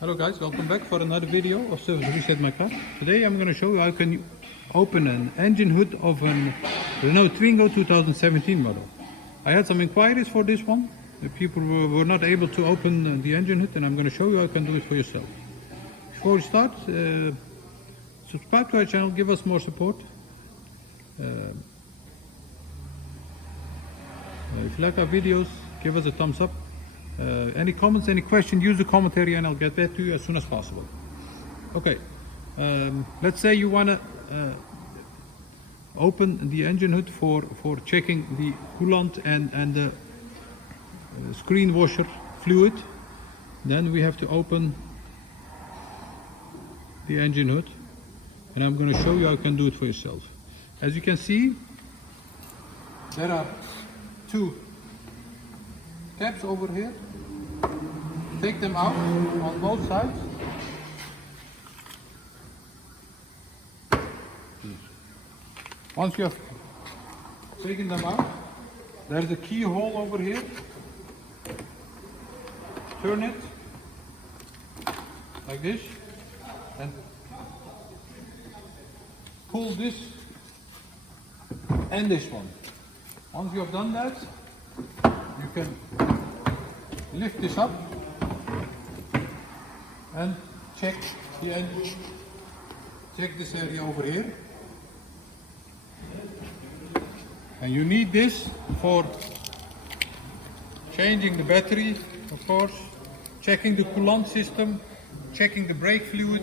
Hello guys, welcome back for another video of service reset my car. Today I'm going to show you how you can open an engine hood of a Renault Twingo 2017 model. I had some inquiries for this one. The people were not able to open the engine hood, and I'm going to show you how you can do it for yourself. Before we start, subscribe to our channel, give us more support. If you like our videos, give us a thumbs up. Any comments, any questions, use the commentary and I'll get back to you as soon as possible. Okay, let's say you want to open the engine hood for checking the coolant and the screen washer fluid. Then we have to open the engine hood, and I'm going to show you how you can do it for yourself. As you can see, there are two tabs over here. Take them out on both sides. Once you have taken them out, there's a keyhole over here. Turn it like this and pull this and this one. Once you have done that, you can lift this up and check the engine. Check this area over here. And you need this for changing the battery, of course, checking the coolant system, checking the brake fluid,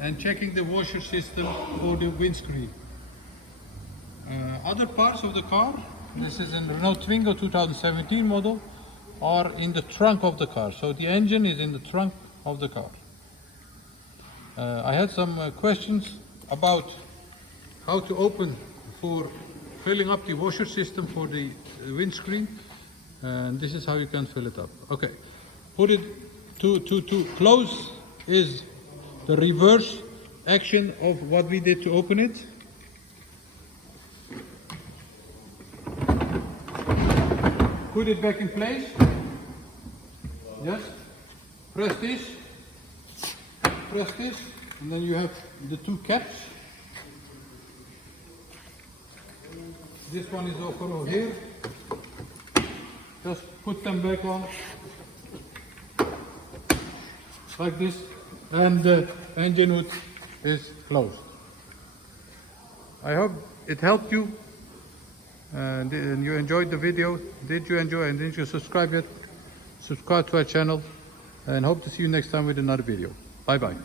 and checking the washer system for the windscreen. Other parts of the car, this is a Renault Twingo 2017 model, are in the trunk of the car. So the engine is in the trunk of the car. I had some questions about how to open for filling up the washer system for the windscreen, and this is how you can fill it up. Okay, put it to close is the reverse action of what we did to open it. Put it back in place. Yes. Press this, and then you have the two caps. This one is over here. Just put them back on like this, and the engine hood is closed. I hope it helped you and you enjoyed the video. Did you enjoy and didn't you subscribe yet? Subscribe to our channel, and hope to see you next time with another video. Bye bye.